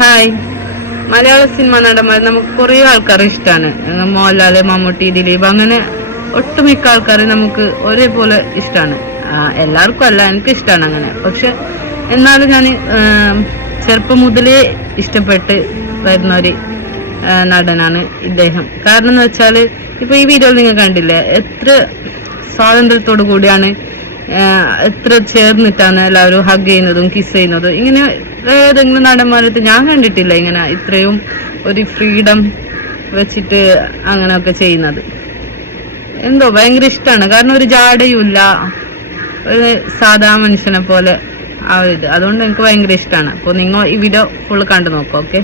Hi. മലയാള cinema നടന്മാർ നമുക്ക് കുറെ ആൾക്കാരെ ഇഷ്ടമാണ്. മോഹൻലാല്, മമ്മൂട്ടി, ദിലീപ്, അങ്ങനെ ഒട്ടുമിക്ക ആൾക്കാരെ നമുക്ക് ഒരേപോലെ ഇഷ്ടമാണ്. എല്ലാവർക്കും അല്ല, എനിക്ക് ഇഷ്ടമാണ് അങ്ങനെ. പക്ഷെ എന്നാലും ഞാൻ ചെറുപ്പം മുതലേ ഇഷ്ടപ്പെട്ട് വരുന്ന ഒരു നടനാണ് ഇദ്ദേഹം. കാരണം എന്ന് വെച്ചാല് ഇപ്പൊ ഈ വീഡിയോയിൽ നിങ്ങൾ കണ്ടില്ലേ, എത്ര സ്വാതന്ത്ര്യത്തോടു കൂടിയാണ്, എത്ര ചേർന്നിട്ടാണ് എല്ലാവരും ഹഗ് ചെയ്യുന്നതും കിസ് ചെയ്യുന്നതും. ഇങ്ങനെ ഏതെങ്കിലും നടന്മാരത്ത് ഞാൻ കണ്ടിട്ടില്ല ഇങ്ങനെ ഇത്രയും ഒരു ഫ്രീഡം വെച്ചിട്ട് അങ്ങനെയൊക്കെ ചെയ്യുന്നത്. എന്തോ ഭയങ്കര ഇഷ്ടമാണ്. കാരണം ഒരു ജാടയും ഇല്ല, ഒരു സാധാ മനുഷ്യനെ പോലെ ആ ഒരു ഇത്. അതുകൊണ്ട് എനിക്ക് ഭയങ്കര ഇഷ്ടമാണ്. അപ്പോൾ നിങ്ങൾ ഈ വീഡിയോ ഫുള്ള് കണ്ടു നോക്കാം. ഓക്കെ.